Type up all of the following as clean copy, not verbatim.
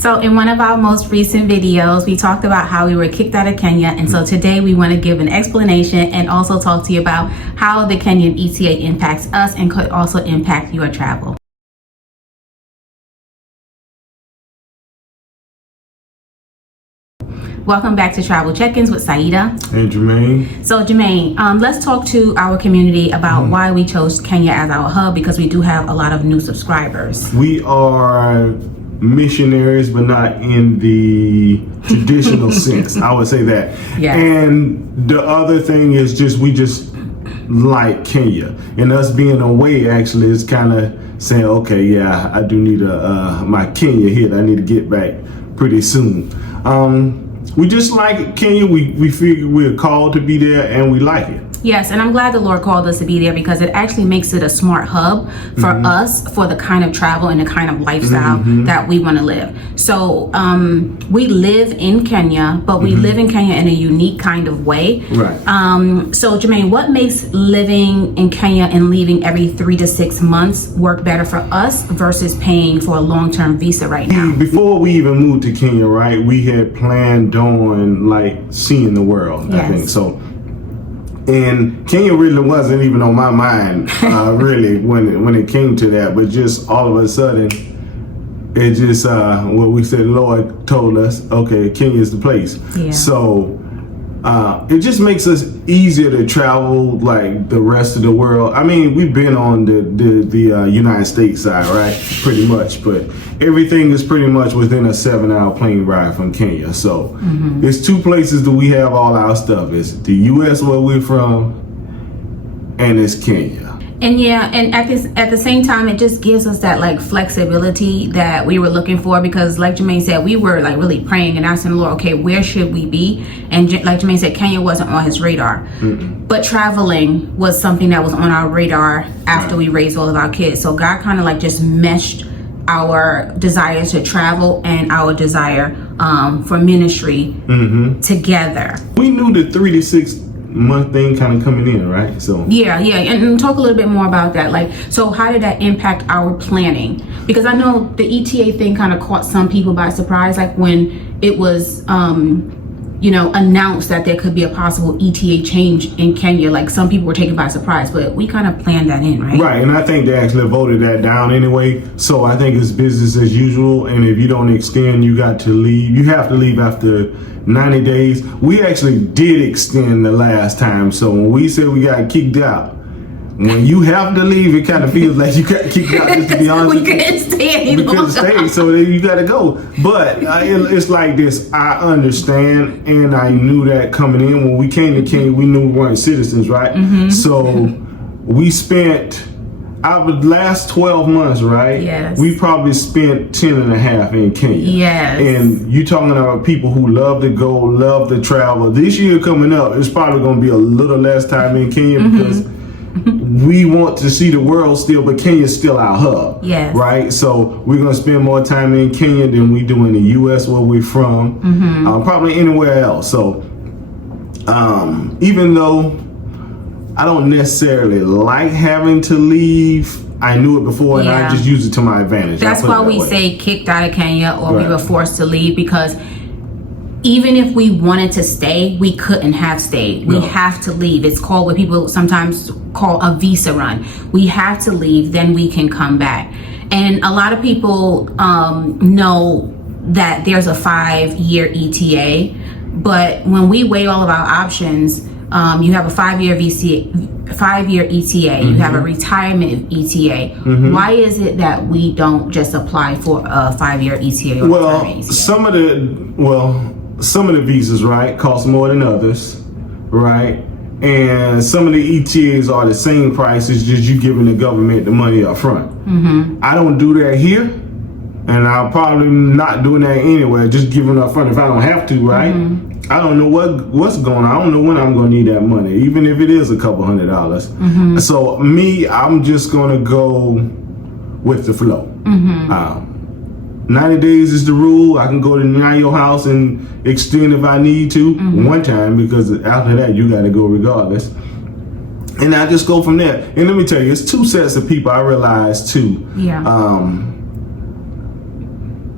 So in one of our most recent videos, we talked about how we were kicked out of Kenya. And so today we want to give an explanation and also talk to you about how the Kenyan ETA impacts us and could also impact your travel. Welcome back to Travel Check-ins with Saidah and Germaine. So Germaine, let's talk to our community about why we chose Kenya as our hub, because we do have a lot of new subscribers. We are missionaries, but not in the traditional sense. I would say that. Yes. And the other thing is we just like Kenya, and us being away actually is kind of saying, okay, yeah, I do need my Kenya hit. I need to get back pretty soon. We just like Kenya. We feel we're called to be there, and we like it. Yes, and I'm glad the Lord called us to be there, because it actually makes it a smart hub for us, for the kind of travel and the kind of lifestyle that we want to live. So we live in Kenya, but we live in Kenya in a unique kind of way. Right. So Germaine, what makes living in Kenya and leaving every 3 to 6 months work better for us versus paying for a long-term visa right now? Before we even moved to Kenya, right, we had planned on like seeing the world. Yes. I think so. And Kenya really wasn't even on my mind, really, when it came to that. But just all of a sudden, it just, we said, Lord told us, okay, Kenya is the place. Yeah. So it just makes us easier to travel like the rest of the world. I mean, we've been on the United States side, right, pretty much. But everything is pretty much within a 7-hour plane ride from Kenya. So it's 2 places that we have all our stuff. It's the U.S. where we're from, and it's Kenya. And yeah, and at the same time, it just gives us that like flexibility that we were looking for, because like Germaine said, we were like really praying and asking the Lord, okay, where should we be? And like Germaine said, Kenya wasn't on his radar. But traveling was something that was on our radar after we raised all of our kids. So God kind of like just meshed our desire to travel and our desire for ministry together. We knew the 3 to 6 month thing kind of coming in, right? So yeah, and talk a little bit more about that. Like, so how did that impact our planning? Because I know the ETA thing kind of caught some people by surprise, like when it was announced that there could be a possible ETA change in Kenya. Like, some people were taken by surprise, but we kind of planned that in, right? Right, and I think they actually voted that down anyway. So I think it's business as usual, and if you don't extend, you got to leave. You have to leave after 90 days. We actually did extend the last time. So when we said we got kicked out, when you have to leave, it kind of feels like you got kicked out, just to be honest. We couldn't stay any longer. We couldn't stay, so then you got to go. But it's like this. I understand, and I knew that coming in. When we came to Kenya, we knew we weren't citizens, right? So we spent our last 12 months, right? Yes. We probably spent 10 and a half in Kenya. Yes. And you talking about people who love to go, love to travel. This year coming up, it's probably going to be a little less time in Kenya because we want to see the world still, but Kenya's still our hub. Yes. Right? So we're going to spend more time in Kenya than we do in the U.S. where we're from. Probably anywhere else. So even though I don't necessarily like having to leave, I knew it before, and I just used it to my advantage. That's why we say kicked out of Kenya, or we were forced to leave, because even if we wanted to stay, we couldn't have stayed. We have to leave. It's called what people sometimes call a visa run. We have to leave, then we can come back. And a lot of people know that there's a 5-year ETA, but when we weigh all of our options, you have a 5-year ETA, you have a retirement ETA. Why is it that we don't just apply for a 5-year ETA or retirement ETA? Some of the visas, right, cost more than others, right? And some of the ETAs are the same price, it's just you giving the government the money up front. I don't do that here, and I'll probably not doing that anywhere, just giving up front if I don't have to, right? I don't know what's going on. I don't know when I'm going to need that money, even if it is a couple $100. So I'm just going to go with the flow. 90 days is the rule. I can go to your house and extend if I need to one time, because after that you got to go regardless. And I just go from there. And let me tell you, it's 2 sets of people I realized too.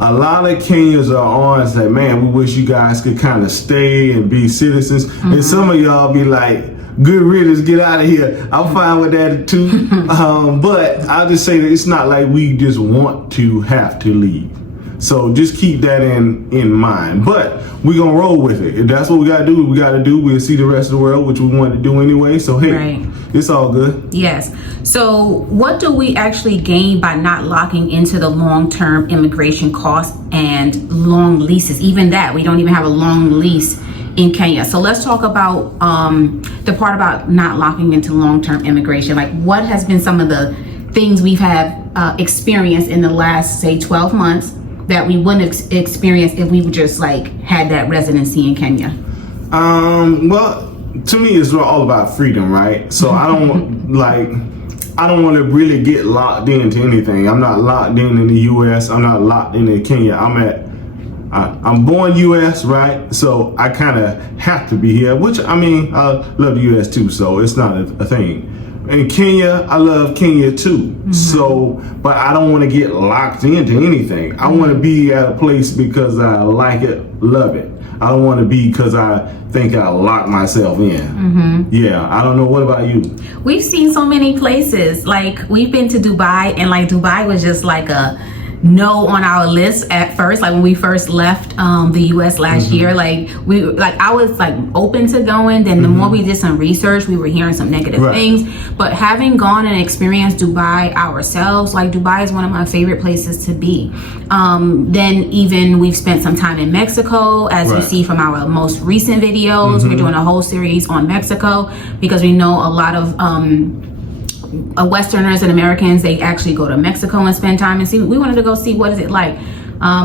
a lot of Kenyans are on say, man, we wish you guys could kind of stay and be citizens. And some of y'all be like, good riddance, get out of here. I'm fine with that too. But I'll just say that it's not like we just want to have to leave. So just keep that in mind. But we're going to roll with it. If that's what we got to do, we'll see the rest of the world, which we want to do anyway. So, hey, It's all good. Yes. So what do we actually gain by not locking into the long-term immigration costs and long leases? Even that, we don't even have a long lease in Kenya. So let's talk about the part about not locking into long-term immigration. Like, what has been some of the things we've experienced in the last, say, 12 months that we wouldn't experience if we just like had that residency in Kenya? Well, to me, it's all about freedom, right? So I don't want to really get locked into anything. I'm not locked in the U.S. I'm not locked into Kenya. I'm born U.S., right? So I kind of have to be here, which, I mean, I love the U.S. too, so it's not a thing. In Kenya, I love Kenya too. So, but I don't want to get locked into anything. I want to be at a place because I like it, love it. I don't want to be because I think I lock myself in. Yeah, I don't know. What about you? We've seen so many places. Like, we've been to Dubai, and like Dubai was just like a no on our list at first. Like when we first left the US last year, I was like open to going. Then the more we did some research, we were hearing some negative things. But having gone and experienced Dubai ourselves, like Dubai is one of my favorite places to be. Then even we've spent some time in Mexico, as you see from our most recent videos. We're doing a whole series on Mexico because we know a lot of Westerners and Americans, they actually go to Mexico and spend time and see. We wanted to go see what is it like.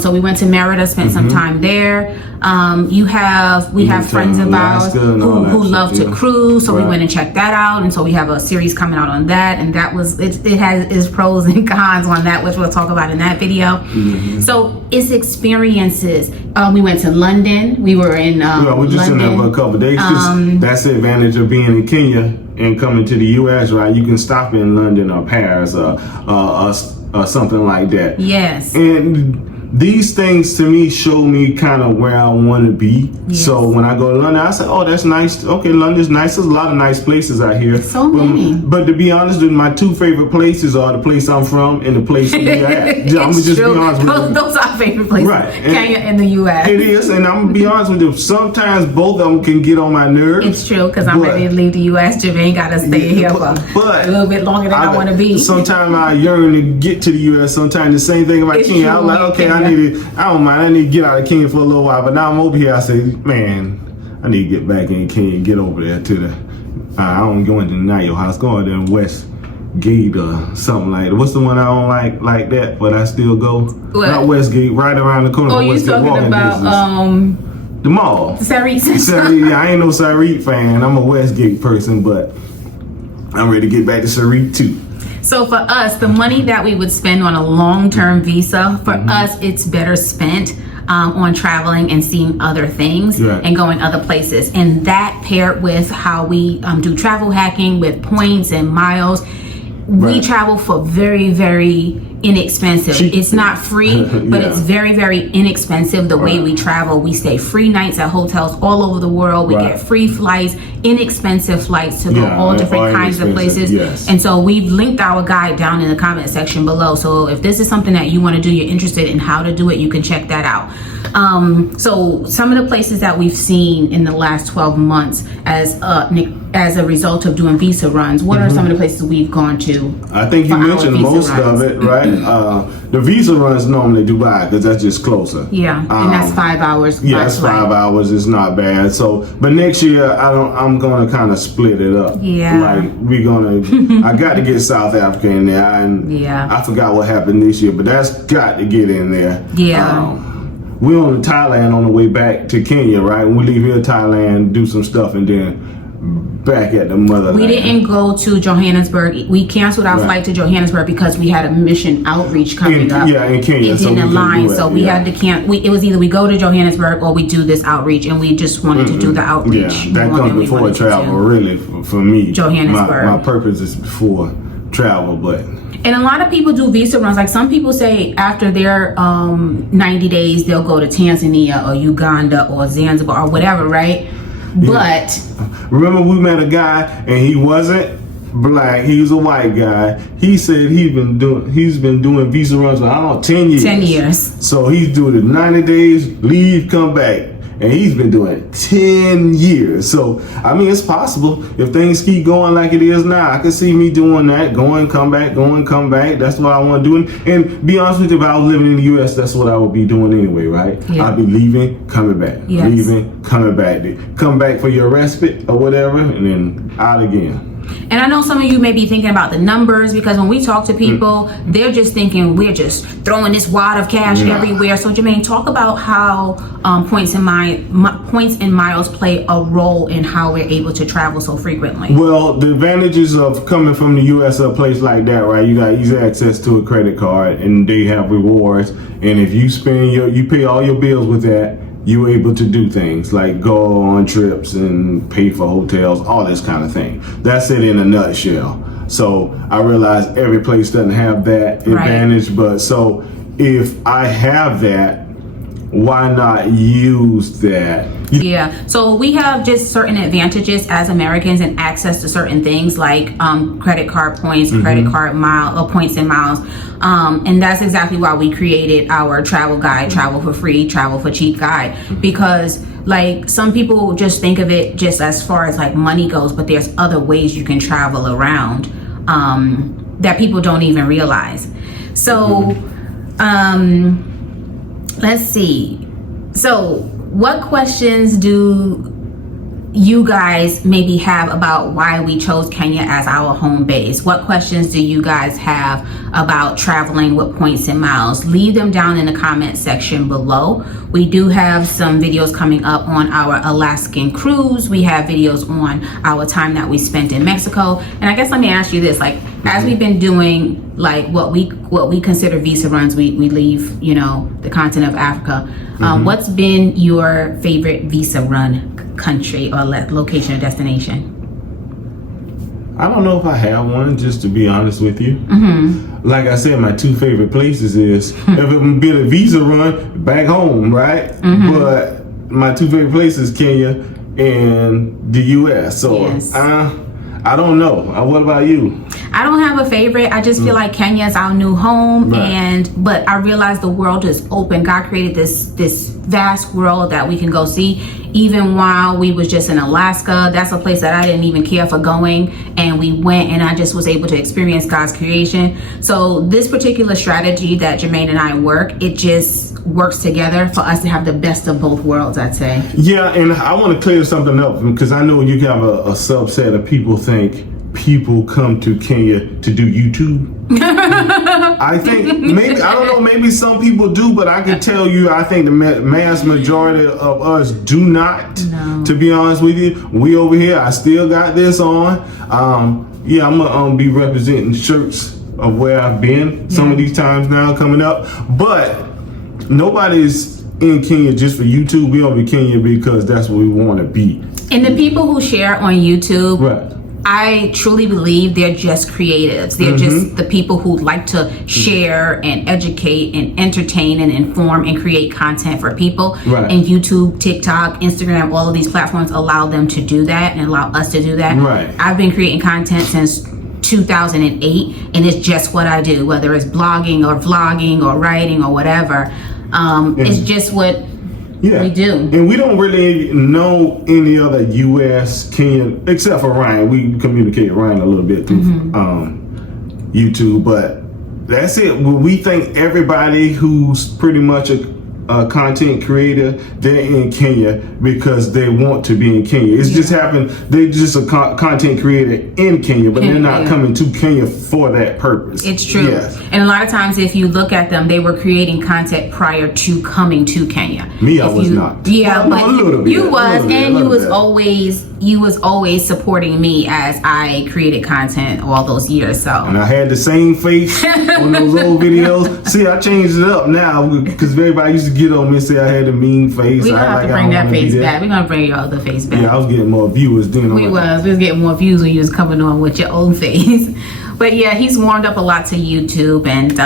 So we went to Merida, spent some time there. We have friends of ours who love to cruise, so we went and checked that out. And so we have a series coming out on that, and that was it has its pros and cons on that, which we'll talk about in that video. So it's experiences. We went to London. We were in we just in there for a couple of days. That's the advantage of being in Kenya and coming to the U.S., right? You can stop in London or Paris or something like that. Yes. And these things to me show me kind of where I want to be. So when I go to London, I say, oh, that's nice. Okay, London's nice. There's a lot of nice places out here. So many. But to be honest, my two favorite places are the place I'm from and the place we're at. I'm gonna just be honest with you. Those are our favorite places. Right. Kenya and the U.S. It is, and I'm gonna be honest with you. Sometimes both of them can get on my nerves. It's true, because I'm ready to leave the U.S. Germaine got to stay here for a little bit longer than I want to be. Sometimes I yearn to get to the U.S. Sometimes the same thing about Kenya. I'm like, okay, I don't mind. I need to get out of Kenya for a little while. But now I'm over here. I say, man, I need to get back in Kenya and get over there to the. I don't go into Nairobi house. Go there in West Gate or something like that. What's the one I don't like that, but I still go? What? Not Westgate, right around the corner. Oh, you talking about the mall? Sarit. Yeah, I ain't no Sarit fan. I'm a Westgate person, but I'm ready to get back to Sarit too. So for us, the money that we would spend on a long-term visa, for us, it's better spent on traveling and seeing other things and going other places. And that paired with how we do travel hacking with points and miles, we travel for very, very inexpensive. It's not free, but it's very, very inexpensive the way we travel. We stay free nights at hotels all over the world. We get free flights, inexpensive flights to go all different kinds of places. And so we've linked our guide down in the comment section below. So if this is something that you want to do, you're interested in how to do it, you can check that out. So some of the places that we've seen in the last 12 months as a result of doing visa runs, what are some of the places we've gone to? I think you mentioned most of it, right? The visa runs normally Dubai because that's just closer. Yeah, and that's 5 hours. Yeah, that's 5 hours. It's not bad. So, but next year I'm gonna kind of split it up. Yeah, like we're gonna. I got to get South Africa in there, and I forgot what happened this year, but that's got to get in there. Yeah. We're on to Thailand on the way back to Kenya, right? When we leave here, Thailand, do some stuff, and then back at the motherland. We didn't go to Johannesburg. We canceled our flight to Johannesburg because we had a mission outreach coming up. Yeah, in Kenya. It didn't align, so we had to it was either we go to Johannesburg or we do this outreach, and we just wanted to do the outreach. Yeah, that comes before travel, really, for me. Johannesburg. My purpose is before travel, but And a lot of people do visa runs. Like some people say after their 90 days, they'll go to Tanzania or Uganda or Zanzibar or whatever, right? Yeah. But remember we met a guy and he wasn't black, he was a white guy. He said he's been doing visa runs for I don't know 10 years. 10 years. So he's doing it 90 days, leave, come back. And he's been doing it 10 years. So, I mean, it's possible. If things keep going like it is now, I can see me doing that. Going, come back. That's what I want to do. And be honest with you, if I was living in the U.S., that's what I would be doing anyway, right? Yeah. I'd be leaving, coming back. Yes. Leaving, coming back. Come back for your respite or whatever, and then out again. And I know some of you may be thinking about the numbers, because when we talk to people, they're just thinking we're just throwing this wad of cash everywhere. So Germaine, talk about how points and miles play a role in how we're able to travel so frequently. Well, the advantages of coming from the U.S. or a place like that, right? You got easy access to a credit card, and they have rewards. And if you spend you pay all your bills with that, you're able to do things like go on trips and pay for hotels, all this kind of thing. That's it in a nutshell. So I realize every place doesn't have that advantage, but so if I have that, why not use that? Yeah, so we have just certain advantages as Americans and access to certain things like credit card points, credit card points and miles. And that's exactly why we created our travel guide, Travel for Free, Travel for Cheap guide, because like some people just think of it just as far as like money goes, but there's other ways you can travel around that people don't even realize. So let's see. So what questions do you guys maybe have about why we chose Kenya as our home base? What questions do you guys have about traveling with points and miles? Leave them down in the comment section below. We do have some videos coming up on our Alaskan cruise. We have videos on our time that we spent in Mexico. And I guess let me ask you this, like as we've been doing like what we consider visa runs, we leave, you know, the continent of Africa. What's been your favorite visa run country or location or destination? I don't know if I have one, just to be honest with you. Like I said, my two favorite places is if it be a visa run back home, right? But my two favorite places, Kenya and the U.S. So yes. I don't know. What about you? I don't have a favorite. I just feel like Kenya is our new home, but I realize the world is open. God created this vast world that we can go see. Even while we was just in Alaska, that's a place that I didn't even care for going, and we went and I just was able to experience God's creation. So this particular strategy that Germaine and I work, it just works together for us to have the best of both worlds, I'd say. Yeah, and I want to clear something up, because I know you have a subset of people think people come to Kenya to do YouTube. I think maybe, I don't know, maybe some people do, but I can tell you, I think the mass majority of us do not. No. To be honest with you, we over here, I still got this on. Yeah, I'm gonna be representing shirts of where I've been some of these times now coming up, but nobody's in Kenya just for YouTube. We over in Kenya because that's what we want to be. And the people who share on YouTube, right, I truly believe they're just creatives. They're just the people who like to share and educate and entertain and inform and create content for people. Right. And YouTube, TikTok, Instagram, all of these platforms allow them to do that and allow us to do that. Right. I've been creating content since 2008, and it's just what I do, whether it's blogging or vlogging or writing or whatever. It's just what we do. And we don't really know any other U.S. Kenyan, except for Ryan. We communicate Ryan a little bit through YouTube, but that's it. We think everybody who's pretty much a content creator, they're in Kenya because they want to be in Kenya. It's just happened, they're just a content creator in Kenya, but they're not coming to Kenya for that purpose. It's true. Yes. And a lot of times if you look at them, they were creating content prior to coming to Kenya. Me, I was not. Yeah, well, but you was, and you was always supporting me as I created content all those years. So, and I had the same face on those old videos. See, I changed it up now because everybody used to get on me and say I had a mean face. We're gonna have to bring that face back. We're gonna bring your other face back. Yeah, I was getting more viewers then. We was getting more views when you was coming on with your old face. But yeah, he's warmed up a lot to YouTube, and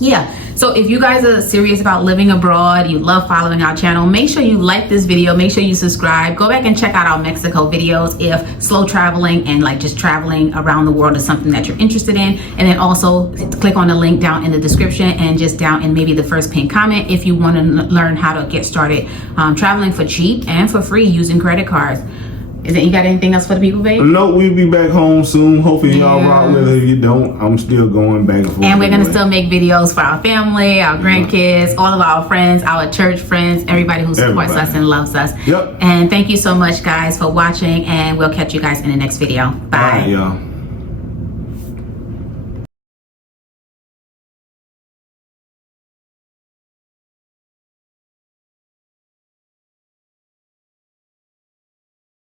yeah. So if you guys are serious about living abroad, you love following our channel, make sure you like this video, make sure you subscribe, go back and check out our Mexico videos if slow traveling and like just traveling around the world is something that you're interested in. And then also click on the link down in the description and just down in maybe the first pinned comment if you want to learn how to get started traveling for cheap and for free using credit cards. You got anything else for the people, babe? No, we'll be back home soon. Hopefully y'all rock with it. If you don't, I'm still going back and forth. And we're going to still make videos for our family, our grandkids, all of our friends, our church friends, everybody who supports us and loves us. Yep. And thank you so much, guys, for watching, and we'll catch you guys in the next video. Bye. Bye, y'all.